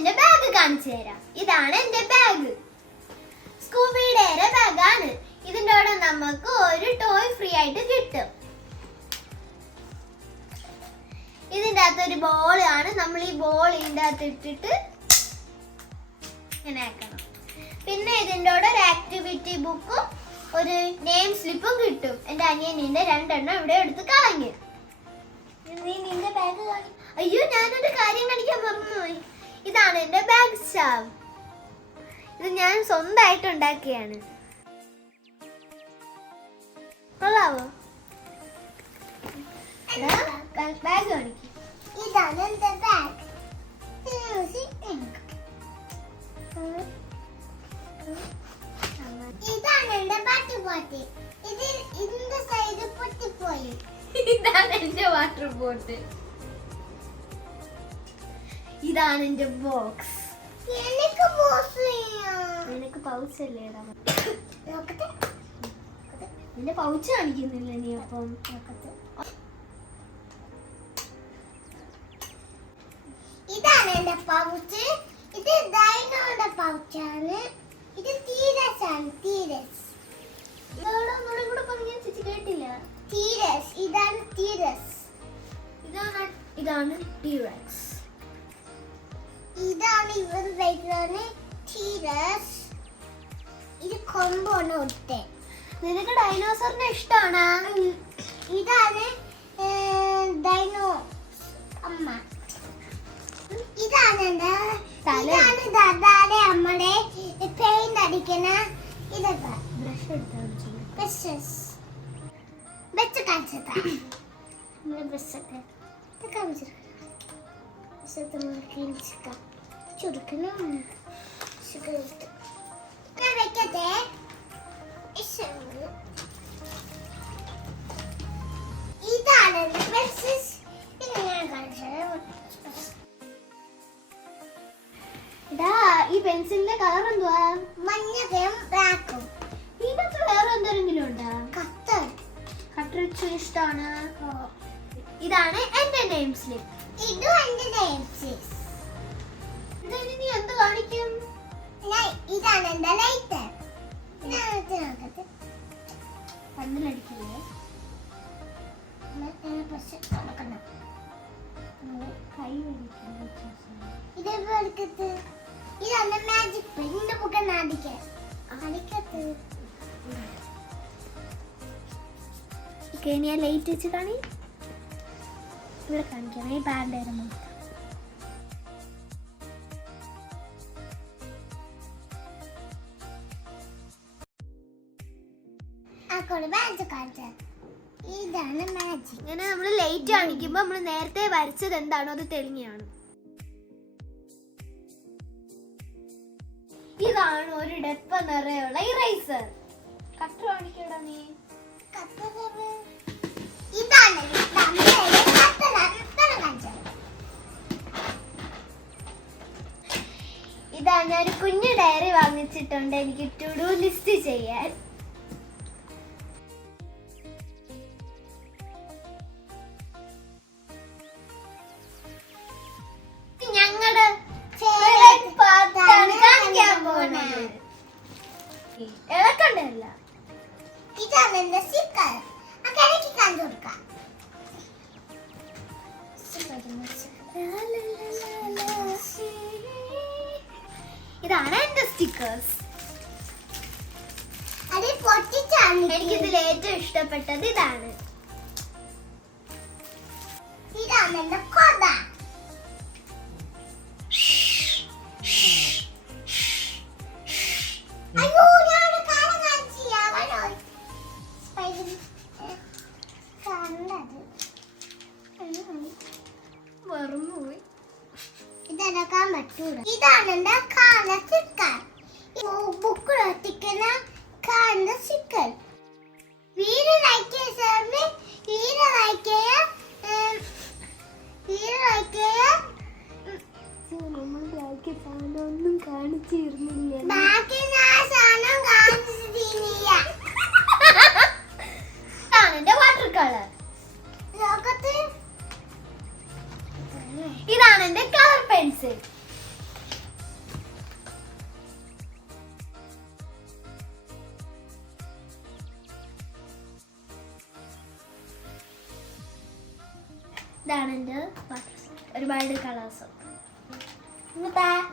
എന്റെ ബാഗ് കാണിച്ചു തരാം. ഇതാണ് എന്റെ ബാഗ്. സ്കൂബിയുടെ ബാഗാണ്. ഇതിന്റെ കൂടെ നമുക്ക് ഒരു ടോയ് ഫ്രീ ആയിട്ട് കിട്ടും. ഇതിന്റെ അകത്തൊരു ബോൾ ആണ്. നമ്മൾ ഈ ബോൾ ഇതിന്റെ അകത്ത് ഇട്ടിട്ട് ഇങ്ങനെ ആക്കണം. പിന്നെ ഇതിന്റെ കൂടെ ഒരു ആക്ടിവിറ്റി ബുക്കും ഒരു നെയിം സ്ലിപ്പും കിട്ടും. എന്റെ അനിയനിന്റെ 2 എണ്ണം ഇവിടെ എടുത്ത് കളഞ്ഞു. നീ നിന്റെ ബാഗ് കാണി. അയ്യോ, ഞാനൊരു കാര്യം കാണിക്കാൻ മറന്നുപോയി. ഇതാണ് എന്റെ ബാഗ് സ്റ്റാവ്. ഇത് ഞാൻ സ്വന്തമായിട്ട് ഉണ്ടാക്കിയാണ്. കൊള്ളാവോ? ബാഗ് കാണിക്കും. ഇതാണ് എന്റെ ബാഗ്. ഇതാണ് എന്റെ വാട്ടർ ബോട്ടിൽ. ഇതിന്റെ സൈഡ് പൊട്ടിപ്പോയി. ഇതാണ് എന്റെ വാട്ടർ ബോട്ടിൽ. ഇതാണ് എന്റെ ബോക്സ്. എനിക്ക് പൗച്ച് അല്ലേ? നിന്റെ പൗച്ച് കാണിക്കുന്നില്ല നീ. അപ്പം ഇതാണ് എന്റെ പൗച്ച്. ഇത് ഡൈനോയുടെ പൗച്ചാണ്. ഇത് തീരസ് ആണ്. തീരസ് കേട്ടില്ല. തീരസ്. ഇതാണ് തീരസ്. ഇതാണ് ടീറക്സ്. ഇതാണ് ഇവർ വൈകുന്ന തീരസ്. ഇത് കൊമ്പാണ് ഒട്ടെ. നിനക്ക് ഡൈനോസറിനെ ഇഷ്ടമാണ്? ഇതാണ് ഡൈനോ അമ്മ. ഇതാണ് ദാദാടെ അമ്മയുടെ പെയിന്റ് അടിക്കണ ഇതൊക്കെ ബ്രഷ് വെച്ച് കാണിച്ചതാ. ബ്രഷൊക്കെ ചുരുക്കണം. വെക്കട്ടെ. ഇതാണ് ഈ പെൻസിലിന്റെ കളർ എന്തുവാ? മഞ്ഞയും ബ്ലാക്കും. ഇതിനകത്ത് വേറെ എന്തെങ്കിലും ഉണ്ടോ? കട്ടർ. കട്ടർ ഇഷ്ടമാണ്. ഇതാണ് എന്റെ നെയിം സ്ലിപ്പ്. ഇതും എന്റെ നെയിം സ്ലിപ്പ്. ഇതിന് നീ എന്ത് കാണിക്കും? ഇതാണ് എന്റെ ലൈറ്റർ. കണ്ണിലടിക്കില്ലേ? കൈ ഇതേപോലത്തെ. ഇതാണ് മാജിക് പെൻ. ഇതിന്റെ മുഖം അടിക്കത്ത്. ഞാൻ ലൈറ്റ് വെച്ച് കാണി. ഇവിടെ കാണിക്കണം. ഈ ബാൻഡേരം ഇതാണ് മാജിക്. ഇങ്ങനെ നമ്മള് ലൈറ്റ് കാണിക്കുമ്പോ നമ്മള് നേരത്തെ വരച്ചത് എന്താണോ അത് തെളിഞ്ഞാണ്. ഇതാണ് ഒരു ഡെപ്പ നിറയുള്ള ഇറേസർ. കട്ടർ കാണിക്കടാ നീ. ഇതാ ഞാനൊരു കുഞ്ഞു ഡയറി വാങ്ങിച്ചിട്ടുണ്ട് എനിക്ക് ടു ഡു ലിസ്റ്റ് ചെയ്യാൻ. ഞങ്ങളുടെ ഇളക്കണ്ടല്ല. ഇതാണ് എന്റെ സ്റ്റിക്കർ. ഇതാണ് എന്റെ സ്റ്റിക്കേഴ്സ്. എനിക്കിതിൽ ഏറ്റവും ഇഷ്ടപ്പെട്ടത് ഇതാണ്. ഇതാണ് എന്റെ കൊട. ഇതെടുക്കാൻ പറ്റൂല. ഇതാണ് എന്റെ കാറിന്റെ സ്റ്റിക്കർ. ബുക്ക് ഒട്ടിക്കുന്ന കാറിന്റെ സ്റ്റിക്കർ. വീഡിയോ ലൈക്ക് ചെയ്യാൻ ഒന്നും കാണിച്ചിരുന്നില്ല. എന്റെ വാട്ടർ കളർ. ഇതാണ് എന്റെ കളർ പെൻസിൽ. ഇതാണ് എൻ്റെ ഒരുപാട് കളേഴ്സ്.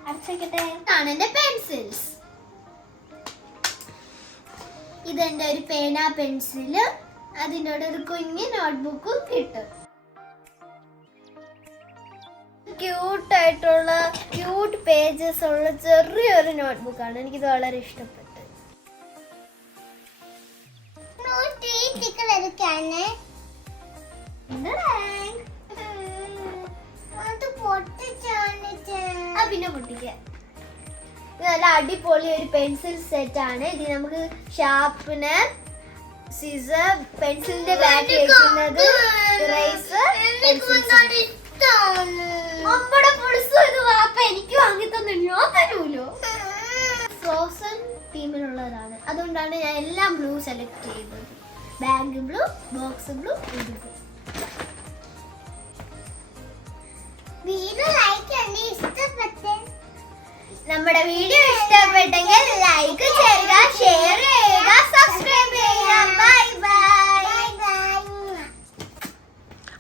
അടച്ചേക്കട്ടെ. ഇതാണ് എൻ്റെ പെൻസിൽസ്. ഇതെൻ്റെ ഒരു പേന പെൻസില്, അതിനോട് ഒരു കുഞ്ഞ് നോട്ട്ബുക്കും കിട്ടും. ക്യൂട്ടായിട്ടുള്ള ക്യൂട്ട് പേജസ് ഉള്ള ചെറിയൊരു നോട്ട്ബുക്കാണ്. എനിക്കിത് വളരെ ഇഷ്ടപ്പെട്ടു. പിന്നെ പൊട്ടിക്ക. ഇത് നല്ല അടിപൊളി ഒരു പെൻസിൽ സെറ്റ് ആണ്. ഇത് നമുക്ക് ഷാർപ്പനർ, സിസർ, പെൻസിലിന്റെ ബാക്ക് വെക്കുന്നത്, ഇറേസർ, എനിക്ക് വാങ്ങി തന്നോ തരൂലോ. ഫ്രോസൺ ടീമിലുള്ളതാണ്, അതുകൊണ്ടാണ് ഞാൻ എല്ലാം ബ്ലൂ സെലക്ട് ചെയ്തത്. ബാഗ് ബ്ലൂ, ബോക്സ് ബ്ലൂ, ഇത് ബ്ലൂ. നമ്മുടെ വീഡിയോ ഇഷ്ടപ്പെട്ടെങ്കിൽ ലൈക്ക് ചെയ്യുക, ഷെയർ ചെയ്യുക, സബ്സ്ക്രൈബ് ചെയ്യുക. ബൈ.